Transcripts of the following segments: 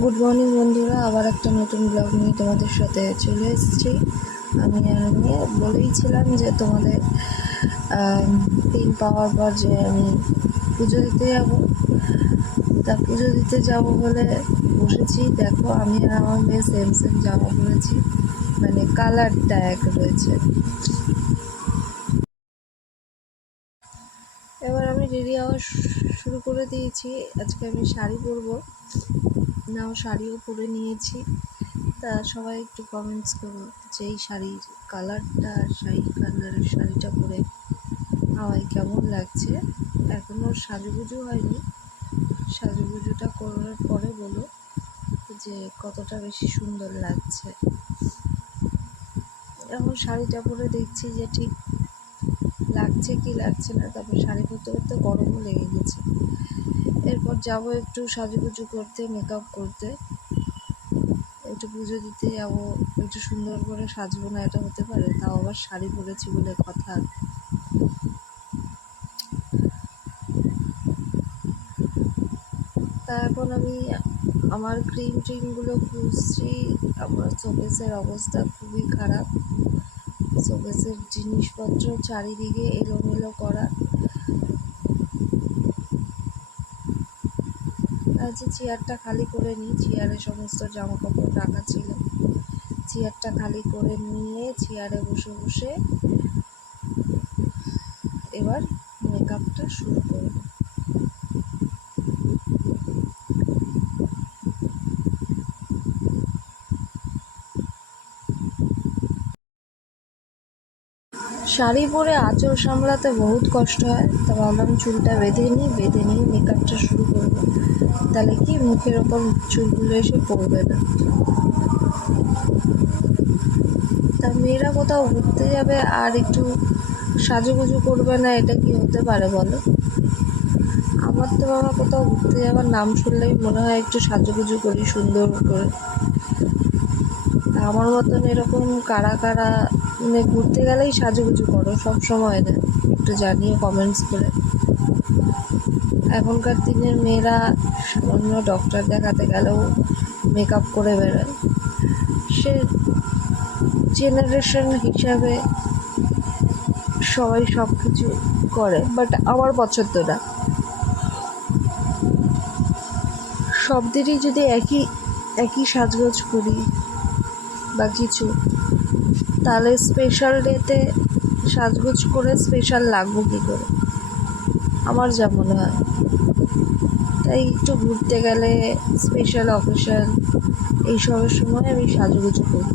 Good morning বন্ধুরা, আবার একটা নতুন ব্লগ নিয়ে তোমাদের সাথে চলে এসেছি। আমি বলেইছিলাম যে তোমাদের পিন পাওয়ার পর যে আমি পুজো দিতে যাব, তা পুজো দিতে যাব বলে বসেছি। দেখো, আমি আর আমার মেয়ে সেম সেম জামা পরেছি, মানে কালারটা এক রয়েছে। এবার আমি রেডি হওয়া শুরু করে দিয়েছি। আজকে আমি শাড়ি পরবো, নাও শাড়িও পরে নিয়েছি। তা সবাই একটু কমেন্টস করো যে এই শাড়ির কালারটা, কালারের শাড়িটা পরে আমায় কেমন লাগছে। এখনও সাজুগুজু হয়নি, সাজুগুজুটা করার পরে বলো যে কতটা বেশি সুন্দর লাগছে। এখন শাড়িটা পরে দেখছি যে ঠিক লাগছে কি লাগছে না। তারপর শাড়ি পরতে পরতে গরমও লেগে গেছে। এরপর যাবো একটু সাজুগুজু করতে, মেকআপ করতে, একটু পুজো দিতে যাবো। একটু সুন্দর করে সাজবো না এটা হতে পারে? তাও আবার শাড়ি পরেছি বলে কথা। তা এখন আমি আমার ক্রিমগুলো খুঁজছি। আমার শোকেসের অবস্থা খুবই খারাপ। শোকেসের জিনিসপত্র চারিদিকে এলোমেলো করা। আজকে চেয়ারটা খালি করে নিই, চেয়ারে সমস্ত জামা কাপড় রাখা ছিল। চেয়ারটা খালি করে নিয়ে চেয়ারে বসে বসে এবার মেকআপটা শুরু করব। শাড়ি পরে আঁচল সামলাতে বহুত কষ্ট হয়। তা ভাবলাম চুলটা বেঁধে নিয়ে মেকআপটা শুরু করবো, তাহলে কি মুখের ওপর চুলগুলো এসে পড়বে না। তা মেয়েরা কোথাও ঘুরতে যাবে আর একটু সাজুগুজু করবে না, এটা কি হতে পারে বলো? আমার তো বাবা কোথাও ঘুরতে যাওয়ার নাম শুনলেই মনে হয় একটু সাজুগুজু করি সুন্দর করে। আমার মতন এরকম কারা কারা মানে ঘুরতে গেলেই সাজুগুজু করো সব সময় না, একটু জানিয়ে কমেন্টস করে। এখনকার দিনের মেয়েরা সামান্য ডক্টর দেখাতে গেলেও মেকআপ করে বেরোয়। সে জেনারেশন হিসাবে সবাই সব কিছু করে, বাট আমার পছন্দ না। সব দিনই যদি একই সাজগোজ করি বা কিছু, তাহলে স্পেশাল ডেতে সাজগোজ করে স্পেশাল লাগবো কী করে, আমার যা মনে হয়। তাই একটু ঘুরতে গেলে, স্পেশাল অকেশন এইসবের সময় আমি সাজুগুজু করি।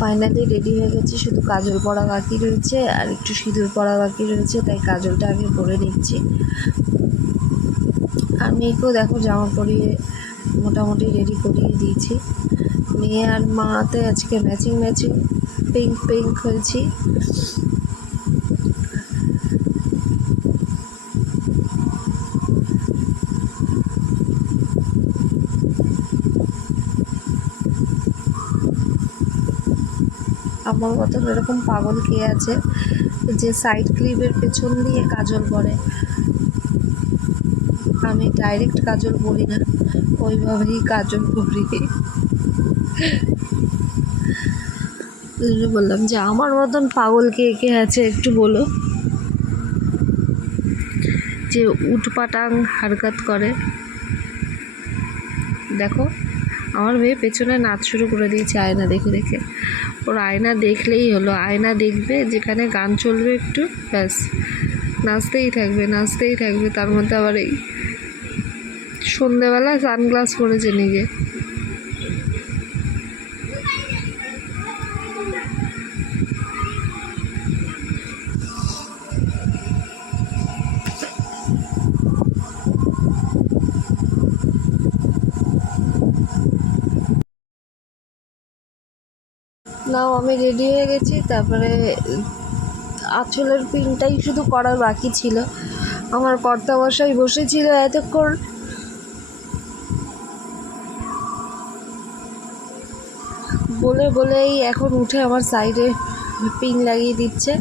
ফাইনালি রেডি হয়ে গেছি, শুধু কাজল পরা বাকি রয়েছে আর একটু সিঁদুর পরা বাকি রয়েছে, তাই কাজলটা আগে পরে নিচ্ছি। আর মেয়েকেও দেখো জামা পরিয়ে মোটামুটি রেডি করিয়ে দিয়েছি। মেয়ে আর মাতে আজকে ম্যাচিং পিঙ্ক পিঙ্ক হয়েছি। আমার মতন এরকম পাগল কে আছে যে সাইড ক্লিপের পেছন দিয়ে কাজল পরে? আমি ডাইরেক্ট কাজল পরি না, ওইভাবেই কাজল পরি। বললাম যে আমার মতন পাগল কে কে আছে একটু বলো, যে উটপাটাং হারকাত করে। দেখো আমার মেয়ে পেছনে নাচ শুরু করে দিয়েছে আয়না দেখে দেখে। ওর আয়না দেখলেই হলো, আয়না দেখবে, যেখানে গান চলবে একটু ব্যাস নাচতেই থাকবে। তার মধ্যে আবার এই সন্ধেবেলা সানগ্লাস পরেছে নিজে। নাও আমি রেডি হয়ে গেছি। তারপরে আঁচলের পিনটাই শুধু করার বাকি ছিল। আমার কর্তামশাই বসেছিল এতক্ষণ, বলেই এখন উঠে আমার সাইডে পিন লাগিয়ে দিচ্ছে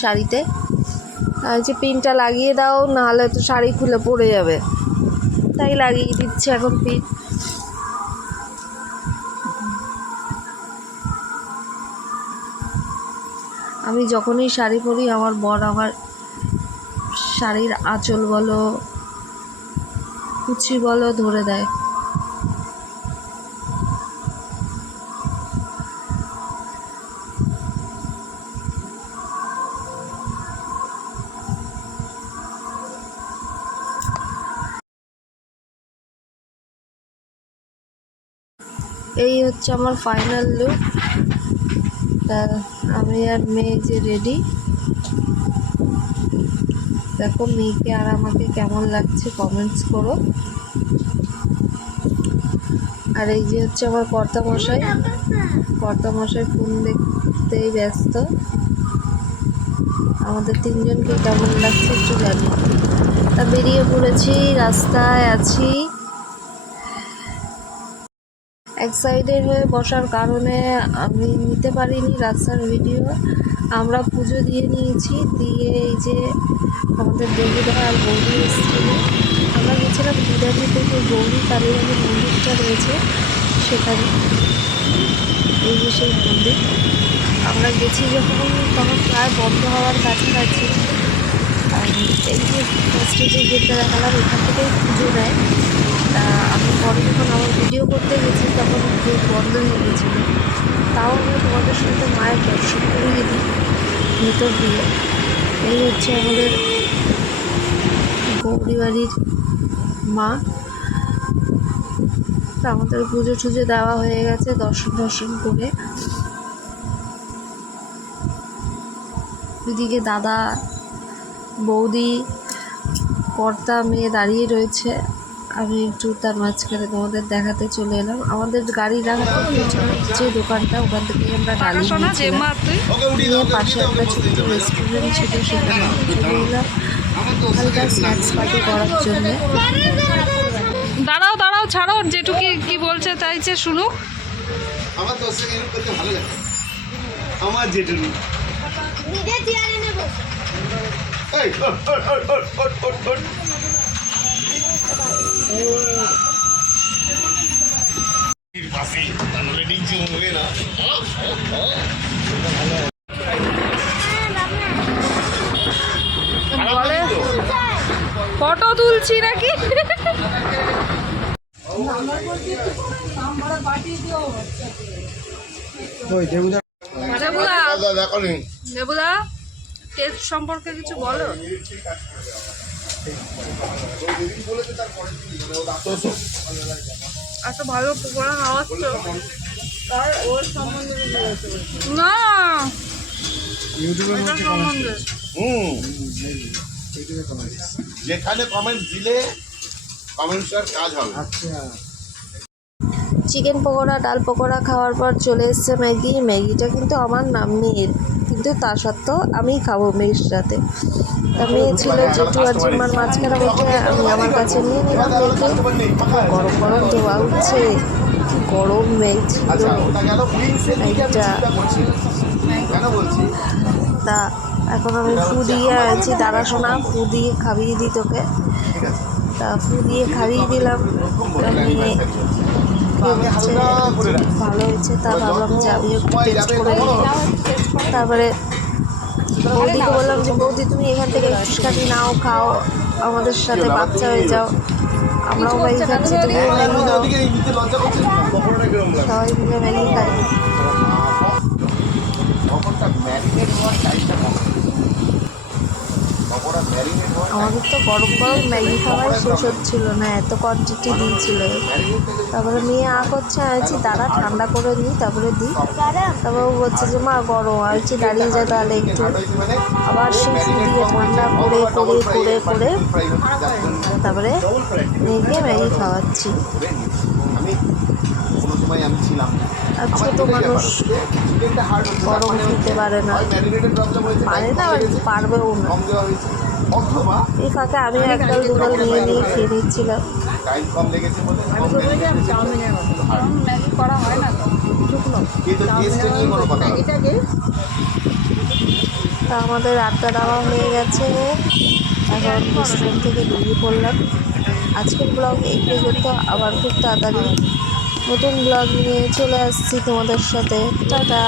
শাড়িতে। আর যে পিনটা লাগিয়ে দাও, নাহলে তো শাড়ি খুলে পড়ে যাবে, তাই লাগিয়ে দিচ্ছে এখন পিন। আমি যখনই শাড়ি পরি আমার বর আমার শাড়ির আঁচল বলো কুচি বলো ধরে দেয়। এই হচ্ছে আমার ফাইনাল লুক। তা আমি আর মেয়ে যে রেডি। দেখো মেয়েকে আর আমাকে কেমন লাগছে কমেন্টস করো। আর এই যে হচ্ছে আমার কর্তামশাই ফোন দেখতেই ব্যস্ত। আমাদের তিনজনকে কেমন লাগছে একটু জানি। তা বেরিয়ে পড়েছি, রাস্তায় আছি। এক সাইডের হয়ে বসার কারণে আমি নিতে পারিনি রাস্তার ভিডিও। আমরা পুজো দিয়ে নিয়েছি, দিয়ে এই যে আমাদের দেবীরা আর গৌরী এসেছিল। আমরা গেছিলাম বিদাজি থেকে গৌরী কালীবাড়ি মন্দিরটা রয়েছে সেখানে। এই যে সেই মন্দির আমরা গেছি যখন, তখন প্রায় বন্ধ হওয়ার কাছাকাছি। আর এই যে ফার্স্টে যে গেটটা দেখালাম, এখান থেকেই পুজো দেয়। তা আমি পরে যখন আমার ভিডিও করতে গেছি তখন গেট বন্ধ হয়ে গেছিলো। তাও আমি তোমাদের সাথে মায়ের দর্শন করিয়ে দিই ভেতর দিয়ে। এই হচ্ছে আমাদের গৌরী বাড়ির মা। তা আমাদের পুজো টুজো দেওয়া হয়ে গেছে দর্শন করে। এদিকে দাদা বৌদি কর্তা মেয়ে দাঁড়িয়ে রয়েছে। আমি একটু তার মাঝখানে তোমাদের দেখাতে চলে এলাম। আমাদের গাড়ি রাখার যে দোকানটা, ওখান থেকে আমরা গাড়ি নিয়ে পাশে একটা ছোটো রেস্টুরেন্ট ছিল, সেখানে চলে এলাম হালকা স্ন্যাক্স পার্টি করার জন্যে। দাঁড়াও ছাড়ো, যেটুকু কি বলছে চাইছে শুনুক। আমার দশ টাকা করতে ভালো লাগে আমার যেটুকু ফটো তুলছি নাকি? দেবুদা টেস্ট সম্পর্কে কিছু বলো। এত ভালো পকোড়া খাওয়াচ্ছ, না ইউটিউবের এটা মধ্যে সম্বন্ধে যেখানে কমেন্ট দিলে কমেন্টসের কাজ হবে। আচ্ছা চিকেন পকোড়া ডাল পকোড়া খাওয়ার পর চলে এসছে ম্যাগি। ম্যাগিটা কিন্তু আমার না মেয়ের, কিন্তু তা সত্ত্বেও আমি খাবো মেয়ের সাথে। তা মেয়ে ছিল জেঠু আর জিম্মার মাঝখানে বসে আমি আমার কাছে নিয়ে নিলাম মেয়েকে। গরম গরম ধোয়া উঠছে, কি গরম ম্যাগি ছিল আচ্ছা ওটা গেল ম্যাগিটা। কেন বলছি তা এখন আমি ফু দিয়ে আছি, দাঁড়া শোনা, ফু দিয়ে খাইয়ে দিই তোকে। ঠিক আছে তা ফু দিয়ে খাইয়ে দিলাম। তা মেয়ে খেয়েছে, ভালো হয়েছে। তা ভাবলাম যে আমি একটু টেস্ট করে নিই। তারপরে বৌদিকে বললাম যে বৌদি তুমি এখান থেকে একটুখানি নাও, খাও, আমাদের সাথে বাচ্চা হয়ে যাও, আমরাও ম্যাগি খাচ্ছি, তুমিও ম্যাগি দাও। সবাই মিলে ম্যাগি খাই। পকোড়াটা ম্যারিনেট হওয়ার টাইমটা কম। পকোড়া ম্যারিনেট হওয়ার আমাদের তো গরম গরম ম্যাগি খাওয়াই শেষ হচ্ছিল না, এত কোয়ান্টিটি দিয়েছিল। তারপরে মেয়ে করছে, আছি দাঁড়া ঠান্ডা করে নিই তারপরে দিই। তারপরে ও বলছে যে মা গরম, আছি দাঁড়িয়ে যা তাহলে একটু। আবার সেই ফু দিয়ে ঠান্ডা করে করে করে করে তারপরে মেয়েকে ম্যাগি খাওয়াচ্ছি। আমি কোনো সময় আমি ছিলাম না। আর ছোটো মানুষ গরম খেতে পারে না, পারে না আর পারবেও না। কম দেওয়া হয়েছে অথবা এই ফাঁকে আমি একদল দুদল নিয়ে নিয়ে খেয়ে নিচ্ছিলাম। টাইম কম লেগেছে বলে ম্যাগি করা হয় না তো শুকনো কিন্তু টেস্টে নিয়ে কোনো কথা হবে না। তা আমাদের আড্ডা দেওয়া হয়ে গেছে, এখন বিশ্রাম থেকে বেরিয়ে পড়লাম। আজকের ব্লগ এই পর্যন্ত, আবার খুব তাড়াতাড়ি নতুন ব্লগ নিয়ে চলে আসছি তোমাদের সাথে। টাটা।